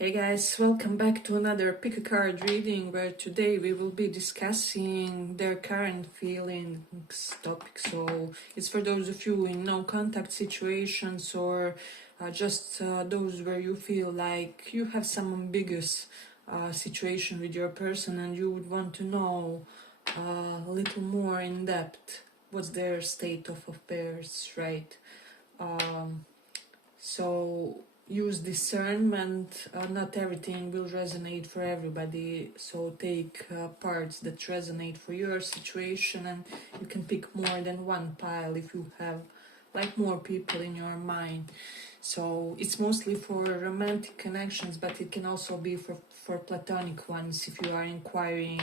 Hey guys, welcome back to another pick a card reading where today we will be discussing their current feelings topic. So it's for those of you in no contact situations or just those where you feel like you have some ambiguous situation with your person and you would want to know a little more in depth what's their state of affairs, right? So use discernment. Not everything will resonate for everybody, so take parts that resonate for your situation, and you can pick more than one pile if you have like more people in your mind. So it's mostly for romantic connections, but it can also be for platonic ones if you are inquiring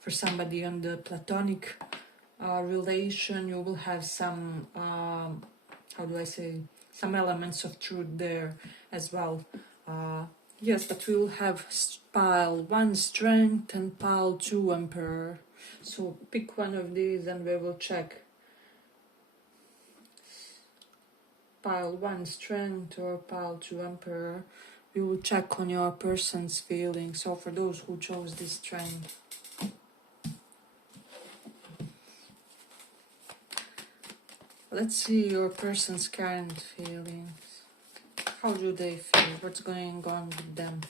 for somebody on the platonic relation. You will have some how do I say, some elements of truth there as well. Yes, but we'll have pile 1 strength and pile 2 emperor. So pick one of these and we will check. Pile 1 strength or pile 2 emperor. We will check on your person's feelings. So for those who chose this strength. Let's see your person's current feelings. How do they feel? What's going on with them?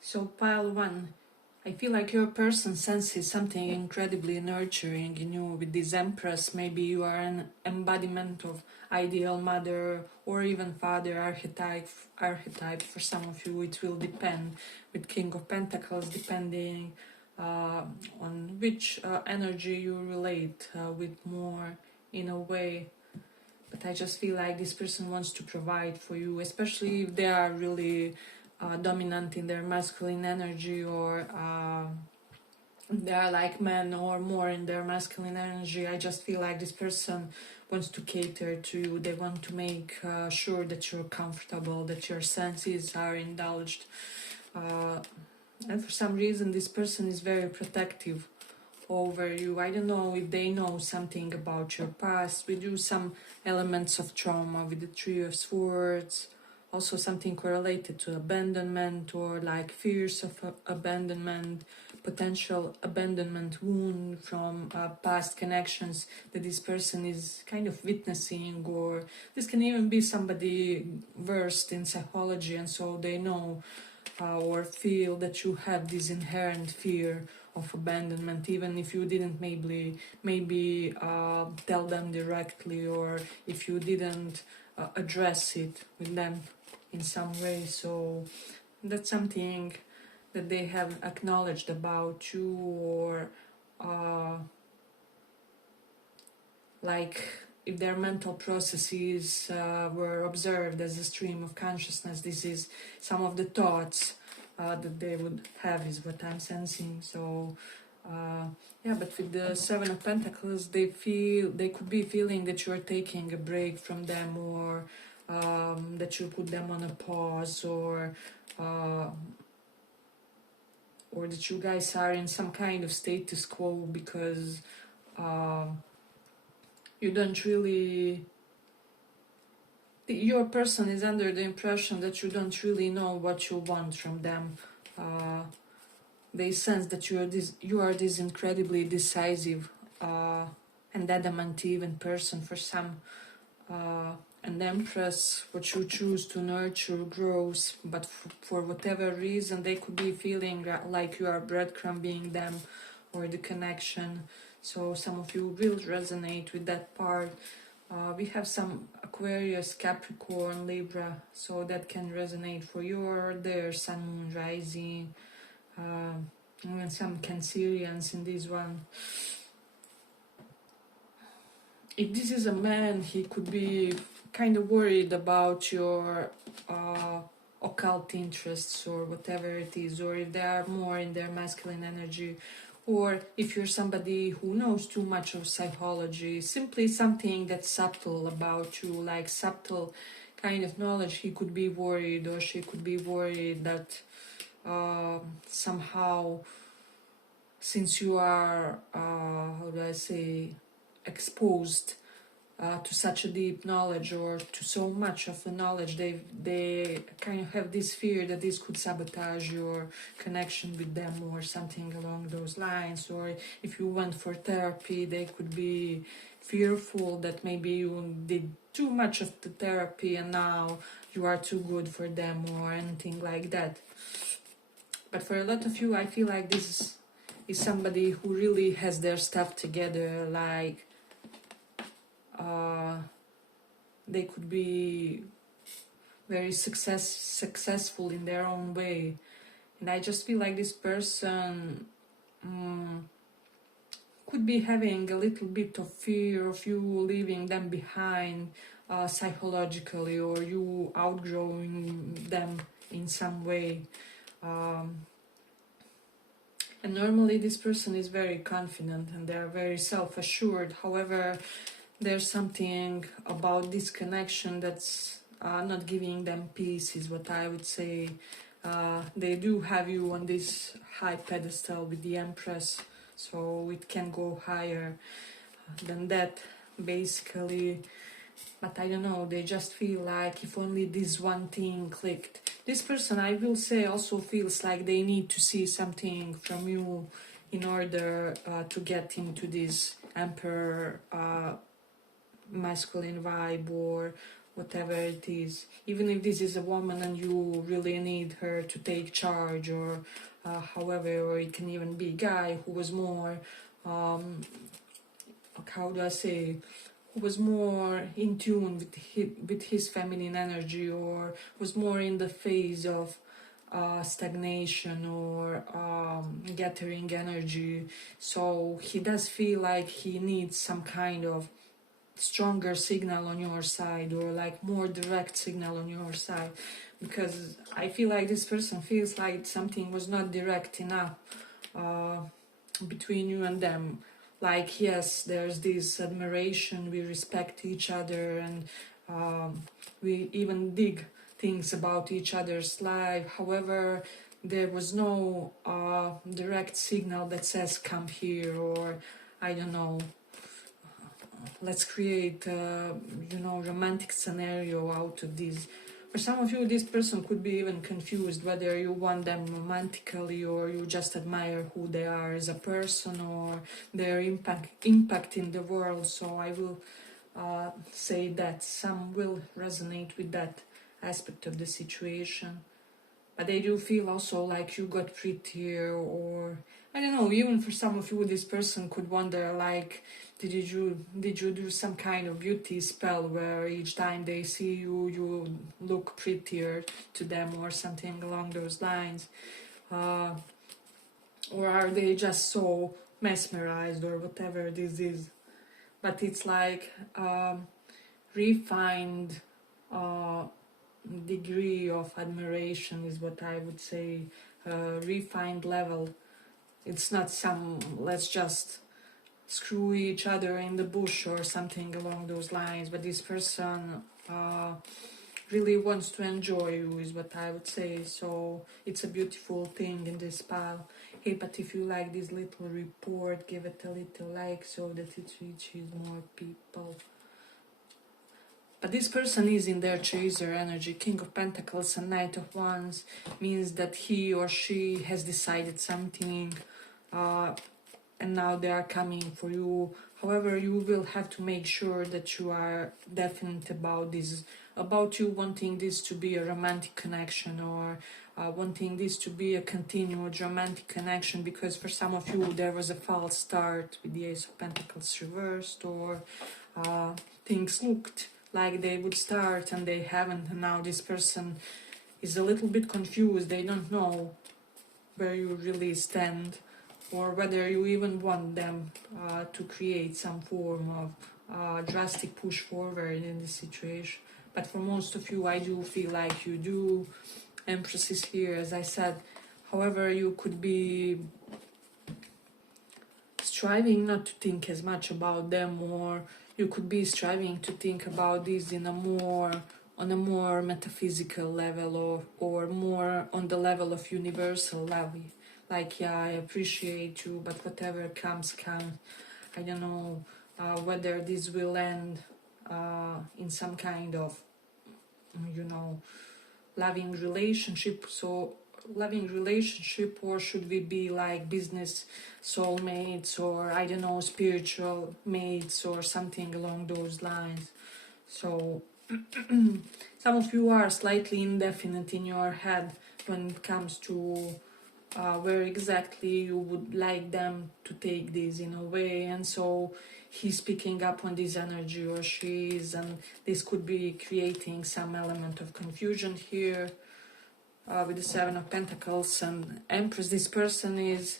So pile 1, I feel like your person senses something incredibly nurturing in you with this Empress. Maybe you are an embodiment of ideal mother or even father archetype. For some of you it will depend, with King of Pentacles, depending on which energy you relate with more in a way. But I just feel like this person wants to provide for you, especially if they are really dominant in their masculine energy, or they are like men or more in their masculine energy. I just feel like this person wants to cater to you. They want to make sure that you're comfortable, that your senses are indulged. And for some reason, this person is very protective over you. I don't know if they know something about your past. We do some elements of trauma with the Three of Swords. Also something correlated to abandonment or like fears of abandonment, potential abandonment wound from past connections that this person is kind of witnessing, or this can even be somebody versed in psychology, and so they know or feel that you have this inherent fear of abandonment, even if you didn't maybe tell them directly, or if you didn't address it with them in some way. So that's something that they have acknowledged about you, or like if their mental processes were observed as a stream of consciousness, this is some of the thoughts that they would have, is what I'm sensing. So yeah, but with the Seven of Pentacles, they could be feeling that you are taking a break from them, or that you put them on a pause, or that you guys are in some kind of status quo because you don't really, your person is under the impression that you don't really know what you want from them. They sense that you are this incredibly decisive and adamant even person for some. And Empress, what you choose to nurture grows, but for whatever reason they could be feeling like you are breadcrumbing them or the connection. So some of you will resonate with that part. We have some Aquarius, Capricorn, Libra, so that can resonate for you or their Sun, Moon, Rising. and some Cancerians in this one. If this is a man, he could be kind of worried about your occult interests or whatever it is, or if they are more in their masculine energy, or if you're somebody who knows too much of psychology, simply something that's subtle about you, like subtle kind of knowledge, he could be worried or she could be worried that somehow, since you are, how do I say, exposed to such a deep knowledge or to so much of the knowledge, they kind of have this fear that this could sabotage your connection with them or something along those lines. Or if you went for therapy, they could be fearful that maybe you did too much of the therapy and now you are too good for them or anything like that. But for a lot of you, I feel like this is somebody who really has their stuff together, like they could be very successful in their own way. And I just feel like this person could be having a little bit of fear of you leaving them behind psychologically, or you outgrowing them in some way. And normally this person is very confident and they're very self-assured. However, there's something about this connection that's not giving them peace, is what I would say. They do have you on this high pedestal with the Empress, so it can go higher than that, basically. But I don't know, they just feel like if only this one thing clicked. This person, I will say, also feels like they need to see something from you in order to get into this Emperor masculine vibe or whatever it is. Even if this is a woman and you really need her to take charge, or however, or it can even be a guy who was more, how do I say, who was more in tune with his feminine energy, or was more in the phase of stagnation or gathering energy. So he does feel like he needs some kind of stronger signal on your side, or like more direct signal on your side, because I feel like this person feels like something was not direct enough between you and them. Like, yes, there's this admiration, we respect each other, and we even dig things about each other's life. However, there was no direct signal that says come here, or I don't know, let's create romantic scenario out of this. For some of you, this person could be even confused whether you want them romantically, or you just admire who they are as a person, or their impact in the world. So I will say that some will resonate with that aspect of the situation. But they do feel also like you got prettier, or I don't know, even for some of you, this person could wonder, like, did you do some kind of beauty spell where each time they see you, you look prettier to them, or something along those lines? Or are they just so mesmerized, or whatever this is? But it's like refined degree of admiration is what I would say, refined level. It's not some, let's just screw each other in the bush or something along those lines, but this person really wants to enjoy you, is what I would say. So it's a beautiful thing in this pile. Hey, but if you like this little report, give it a little like so that it reaches more people. But this person is in their chaser energy. King of Pentacles and Knight of Wands means that he or she has decided something, and now they are coming for you. However, you will have to make sure that you are definite about this, about you wanting this to be a romantic connection, or wanting this to be a continued romantic connection, because for some of you there was a false start with the Ace of Pentacles reversed, or things looked like they would start and they haven't, and now this person is a little bit confused. They don't know where you really stand, or whether you even want them to create some form of drastic push forward in this situation. But for most of you, I do feel like you do. Empress is here, as I said. However, you could be striving not to think as much about them, or you could be striving to think about this in a more on a more metaphysical level, or more on the level of universal level. Like, yeah, I appreciate you, but whatever comes. I don't know whether this will end in some kind of, loving relationship. So loving relationship, or should we be like business soulmates, or I don't know, spiritual mates, or something along those lines. So some of you are slightly indefinite in your head when it comes to where exactly you would like them to take this in a way, and so he's picking up on this energy, or she is, and this could be creating some element of confusion here with the Seven of Pentacles and Empress. This person is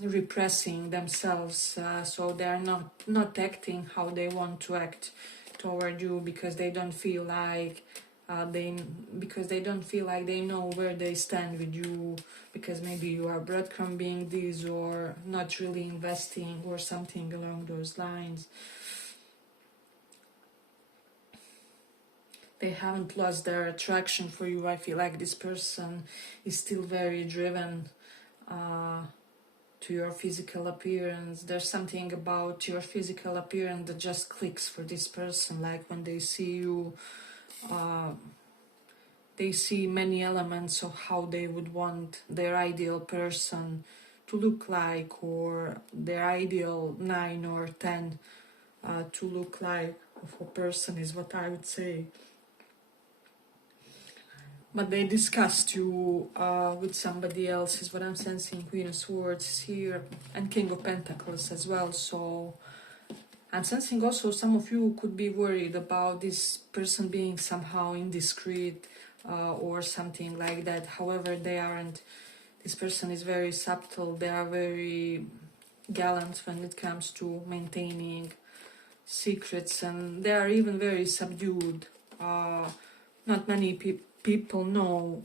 repressing themselves, so they are not acting how they want to act toward you, because they don't feel like they don't feel like they know where they stand with you, because maybe you are breadcrumbing this, or not really investing, or something along those lines. They haven't lost their attraction for you. I feel like this person is still very driven to your physical appearance. There's something about your physical appearance that just clicks for this person. Like when they see you, they see many elements of how they would want their ideal person to look like, or their ideal 9 or 10 to look like of a person, is what I would say. But they discussed you with somebody else, is what I'm sensing. Queen of Swords is here, and King of Pentacles as well. So I'm sensing also some of you could be worried about this person being somehow indiscreet or something like that. However, they aren't. This person is very subtle. They are very gallant when it comes to maintaining secrets, and they are even very subdued. Not many people know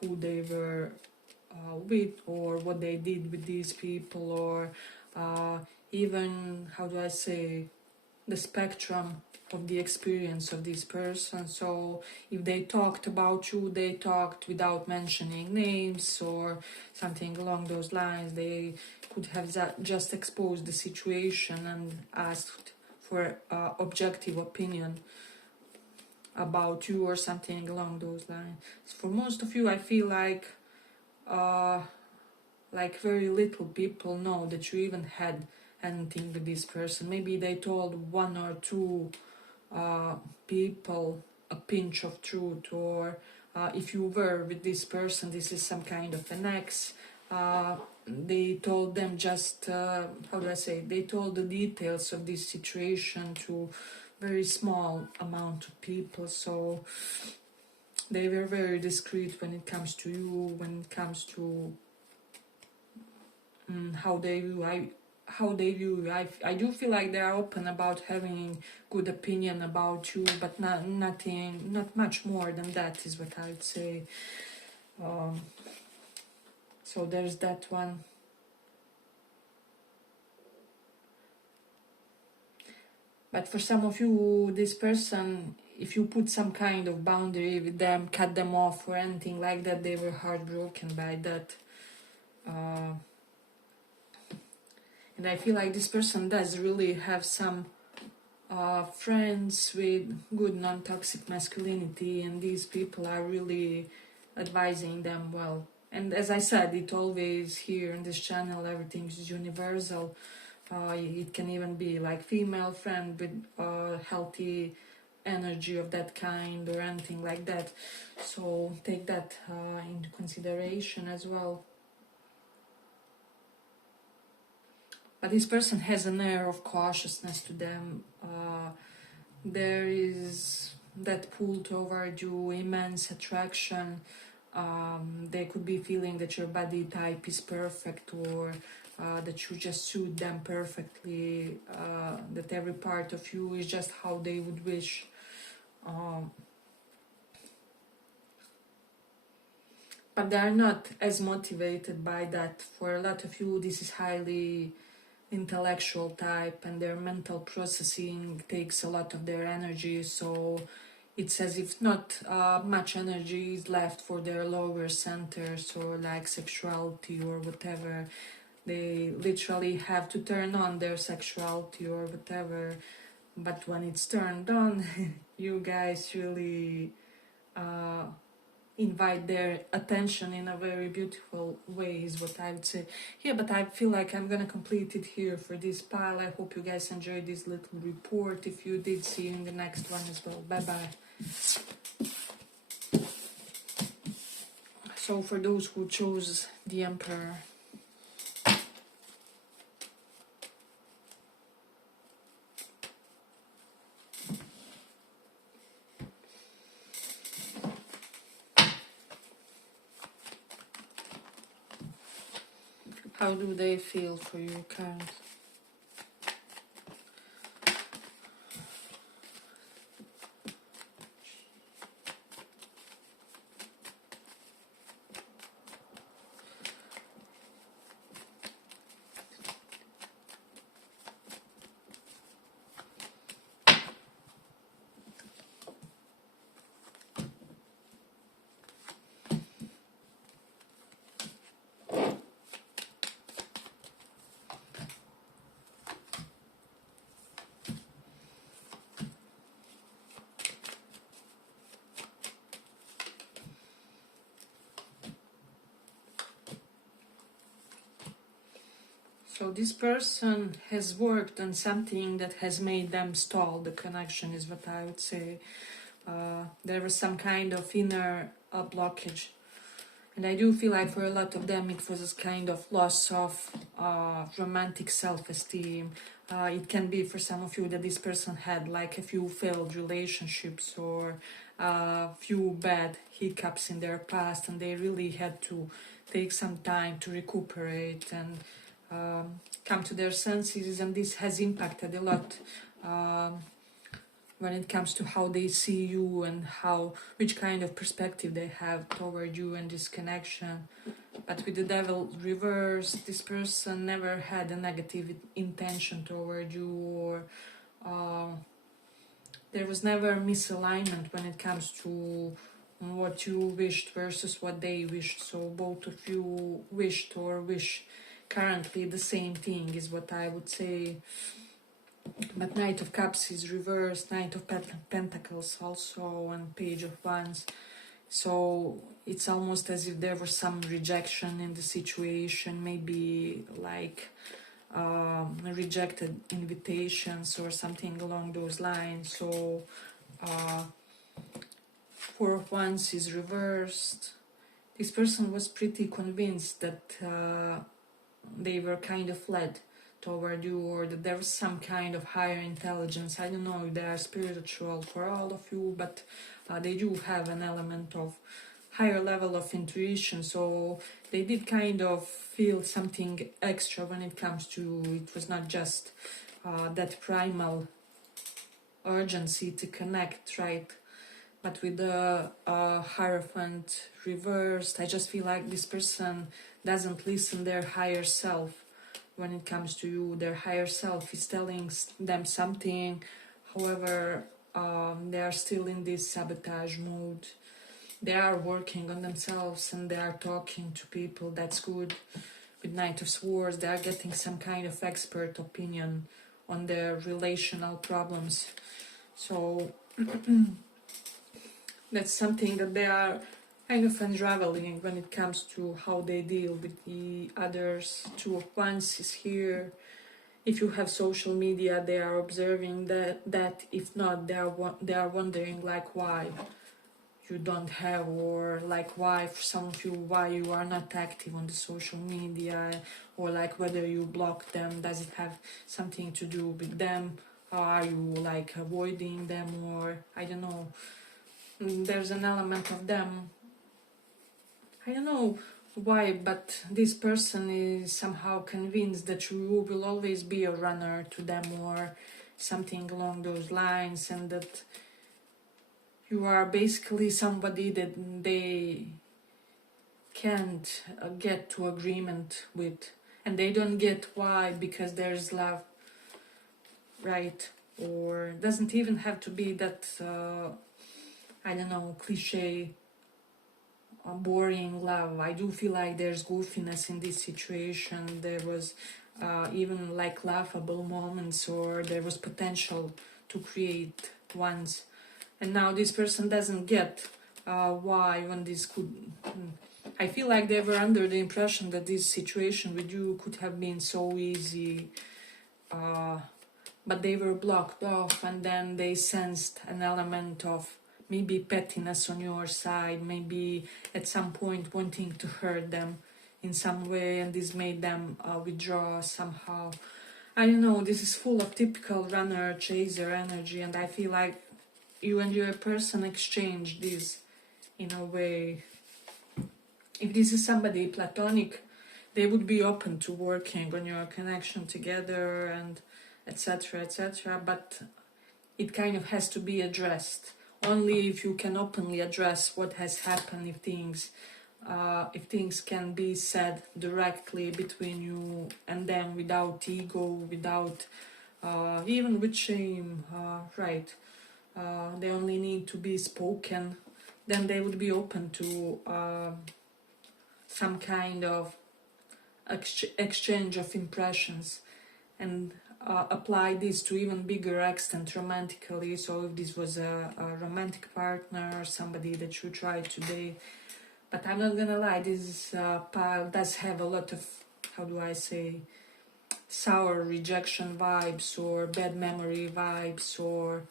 who they were with, or what they did with these people, or even, how do I say, the spectrum of the experience of this person. So if they talked about you, they talked without mentioning names or something along those lines. They could have just exposed the situation and asked for objective opinion about you, or something along those lines. For most of you, I feel like very little people know that you even had anything with this person. Maybe they told one or two people a pinch of truth, or if you were with this person, this is some kind of an ex, they told them just, how do I say, they told the details of this situation to very small amount of people. So they were very discreet when it comes to you, when it comes to how they view you. I do feel like they are open about having good opinion about you, but not much more than that, is what I would say. So there's that one. But for some of you, this person, if you put some kind of boundary with them, cut them off or anything like that, they were heartbroken by that. And I feel like this person does really have some friends with good non-toxic masculinity, and these people are really advising them well. And as I said, it always here in this channel, everything is universal. It can even be like female friend with healthy energy of that kind, or anything like that. So take that into consideration as well. But this person has an air of cautiousness to them. There is that pull toward you, immense attraction. They could be feeling that your body type is perfect, or that you just suit them perfectly, that every part of you is just how they would wish. Um, but they are not as motivated by that. For a lot of you, this is highly intellectual type, and their mental processing takes a lot of their energy, so it's as if not much energy is left for their lower centers, or like sexuality or whatever. They literally have to turn on their sexuality or whatever, but when it's turned on, you guys really uh, invite their attention in a very beautiful way, is what I would say. Yeah, but I feel like I'm gonna complete it here for this pile. I hope you guys enjoyed this little report. If you did, see you in the next one as well. Bye bye. So for those who chose the Emperor, how do they feel for your current? So this person has worked on something that has made them stall the connection, is what I would say. There was some kind of inner blockage. And I do feel like for a lot of them it was a kind of loss of romantic self-esteem. It can be for some of you that this person had like a few failed relationships, or a few bad hiccups in their past, and they really had to take some time to recuperate and come to their senses, and this has impacted a lot when it comes to how they see you and which kind of perspective they have toward you and this connection. But with the devil reversed, this person never had a negative intention toward you, or there was never misalignment when it comes to what you wished versus what they wished. So both of you wished or wish currently the same thing, is what I would say. But Knight of Cups is reversed, Knight of Pentacles also, and Page of Wands. So it's almost as if there was some rejection in the situation, maybe like rejected invitations or something along those lines. So Four of Wands is reversed. This person was pretty convinced that they were kind of led toward you, or that there was some kind of higher intelligence. I don't know if they are spiritual for all of you, but they do have an element of higher level of intuition, so they did kind of feel something extra when it comes to, it was not just that primal urgency to connect, right? But with the Hierophant reversed, I just feel like this person doesn't listen their higher self when it comes to you. Their higher self is telling them something, however, they are still in this sabotage mode. They are working on themselves and they are talking to people, that's good. With Knight of Swords, they are getting some kind of expert opinion on their relational problems. So that's something that they are kind of unraveling when it comes to how they deal with the others. Two of Wands is here. If you have social media, they are observing that. If not, they are wondering like why you don't have, or like why for some of you, why you are not active on the social media, or like whether you block them. Does it have something to do with them? Are you like avoiding them, or I don't know. There's an element of them I don't know why, but this person is somehow convinced that you will always be a runner to them or something along those lines, and that you are basically somebody that they can't get to agreement with, and they don't get why, because there's love, right? Or doesn't even have to be that I don't know, cliche, boring love. I do feel like there's goofiness in this situation. There was even like laughable moments, or there was potential to create ones, and now this person doesn't get why when this could. I feel like they were under the impression that this situation with you could have been so easy, but they were blocked off, and then they sensed an element of maybe pettiness on your side, maybe at some point wanting to hurt them in some way, and this made them withdraw somehow. I don't know, this is full of typical runner chaser energy, and I feel like you and your person exchange this in a way. If this is somebody platonic, they would be open to working on your connection together and etc., etc., but it kind of has to be addressed. Only if you can openly address what has happened, if things can be said directly between you and them without ego, without even with shame, right? They only need to be spoken. Then they would be open to some kind of exchange of impressions, and apply this to even bigger extent romantically. So if this was a romantic partner or somebody that you try to date, but I'm not gonna lie, this pile does have a lot of, how do I say, sour rejection vibes or bad memory vibes, or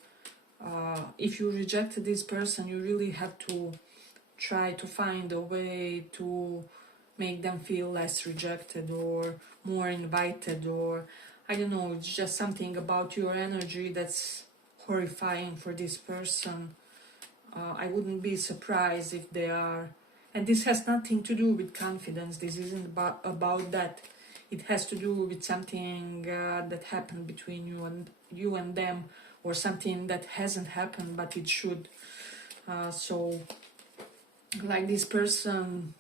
if you rejected this person, you really have to try to find a way to make them feel less rejected or more invited, or I don't know, it's just something about your energy that's horrifying for this person. I wouldn't be surprised if they are, and this has nothing to do with confidence, this isn't about that. It has to do with something that happened between you and them, or something that hasn't happened but it should. So like this person,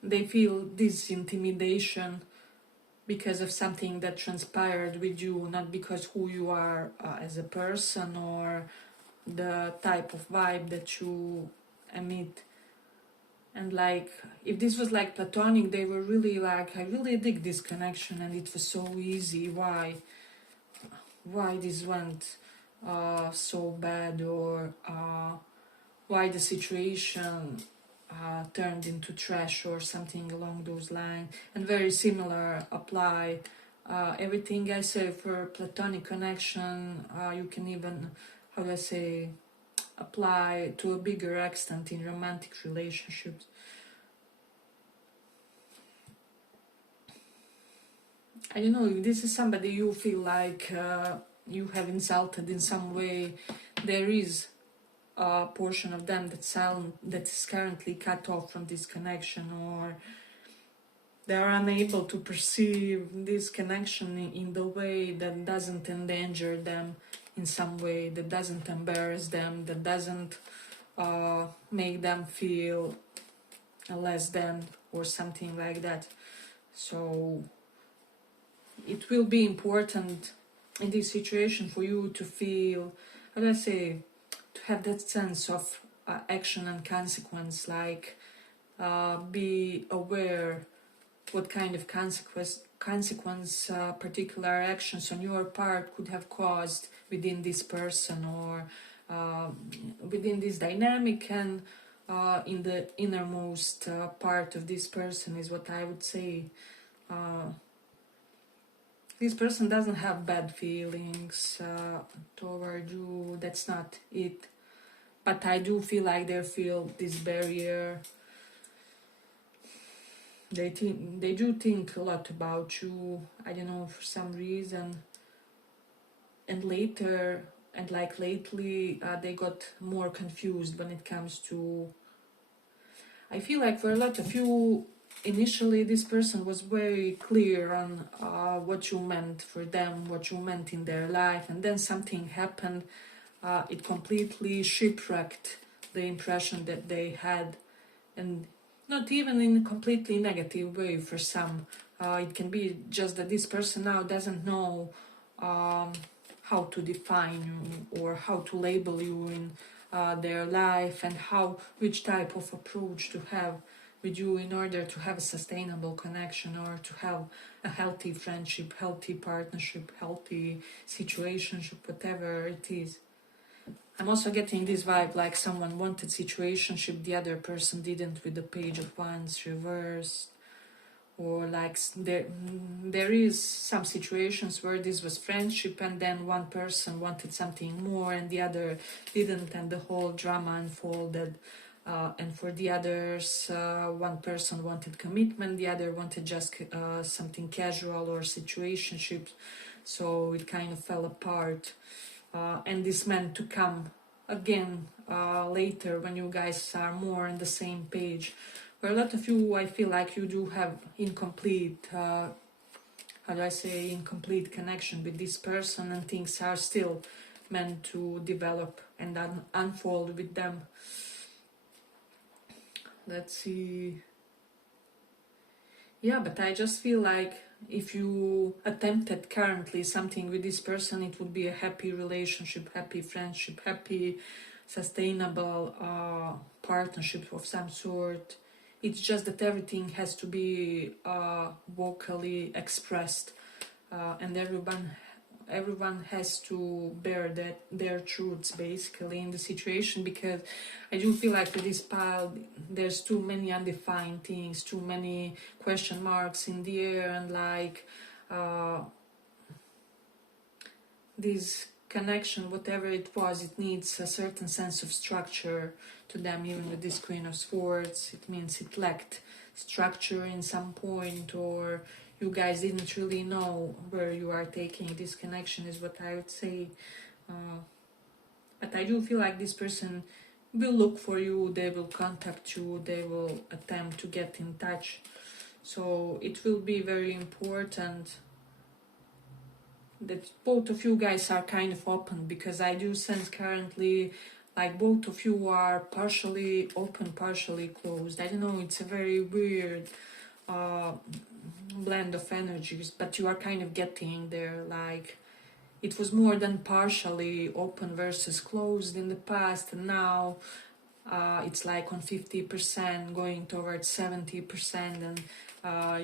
they feel this intimidation because of something that transpired with you, not because who you are as a person or the type of vibe that you emit. And like, if this was like platonic, they were really like, I really dig this connection and it was so easy, why this went so bad, or why the situation turned into trash or something along those lines. And very similar apply. Everything I say for platonic connection, you can even, how do I say, apply to a bigger extent in romantic relationships. I don't know, if this is somebody you feel like you have insulted in some way, there is a portion of them that's silent, that is currently cut off from this connection, or they are unable to perceive this connection in the way that doesn't endanger them in some way, that doesn't embarrass them, that doesn't make them feel less than or something like that. So it will be important in this situation for you to feel, how do I say, to have that sense of action and consequence, like be aware what kind of consequence particular actions on your part could have caused within this person, or within this dynamic, and in the innermost part of this person is what I would say. This person doesn't have bad feelings toward you, that's not it. But I do feel like they feel this barrier. They do think a lot about you, I don't know, for some reason. And later, and like lately, they got more confused when it comes to I feel like for a lot of you, initially this person was very clear on what you meant for them, what you meant in their life, and then something happened. It completely shipwrecked the impression that they had, and not even in a completely negative way for some. It can be just that this person now doesn't know how to define you or how to label you in their life, and which type of approach to have with you in order to have a sustainable connection or to have a healthy friendship, healthy partnership, healthy situationship, whatever it is. I'm also getting this vibe like someone wanted situationship, the other person didn't, with the Page of Wands reversed. Or like there is some situations where this was friendship and then one person wanted something more and the other didn't, and the whole drama unfolded. And for the others, one person wanted commitment, the other wanted just something casual or situationship, so it kind of fell apart. And this meant to come again later when you guys are more on the same page. For a lot of you, I feel like you do have incomplete, incomplete connection with this person, and things are still meant to develop and unfold with them. Let's see. Yeah, but I just feel like if you attempted currently something with this person, it would be a happy relationship, happy friendship, happy, sustainable partnership of some sort. It's just that everything has to be vocally expressed, and everyone has to bear their truths basically in the situation, because I do feel like with this pile there's too many undefined things, too many question marks in the air, and like this connection, whatever it was, it needs a certain sense of structure to them. Even with this Queen of Swords, it means it lacked structure in some point, or you guys didn't really know where you are taking this connection, is what I would say. But I do feel like this person will look for you, they will contact you, they will attempt to get in touch. So it will be very important that both of you guys are kind of open, because I do sense currently like both of you are partially open, partially closed. I don't know, it's a very weird blend of energies, but you are kind of getting there. Like it was more than partially open versus closed in the past, and now it's like on 50% going towards 70%, and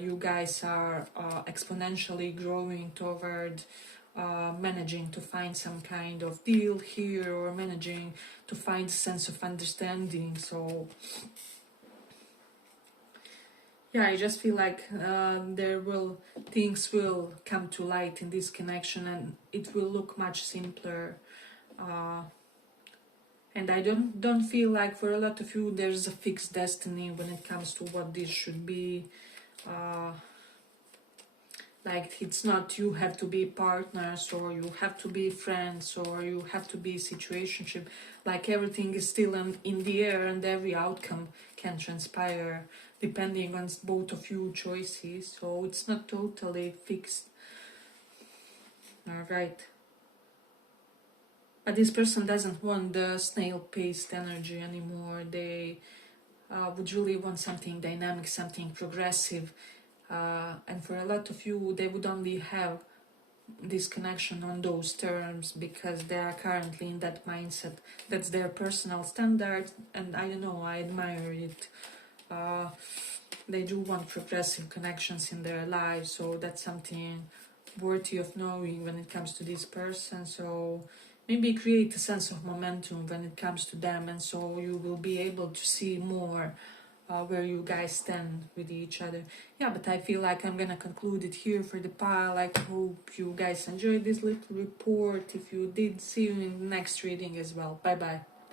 you guys are exponentially growing toward managing to find some kind of deal here, or managing to find a sense of understanding. So yeah, I just feel like things will come to light in this connection, and it will look much simpler. And I don't feel like for a lot of you there's a fixed destiny when it comes to what this should be. Like it's not you have to be partners, or you have to be friends, or you have to be situationship. Like everything is still in the air, and every outcome can transpire depending on both of you choices. So it's not totally fixed. Alright. But this person doesn't want the snail-paced energy anymore. They would really want something dynamic, something progressive. And for a lot of you, they would only have this connection on those terms because they are currently in that mindset. That's their personal standard, and I don't know, I admire it. They do want progressive connections in their lives, so that's something worthy of knowing when it comes to this person. So maybe create a sense of momentum when it comes to them, and so you will be able to see more where you guys stand with each other. Yeah, but I feel like I'm gonna conclude it here for the pile. I hope you guys enjoyed this little report. If you did, see you in the next reading as well. Bye bye.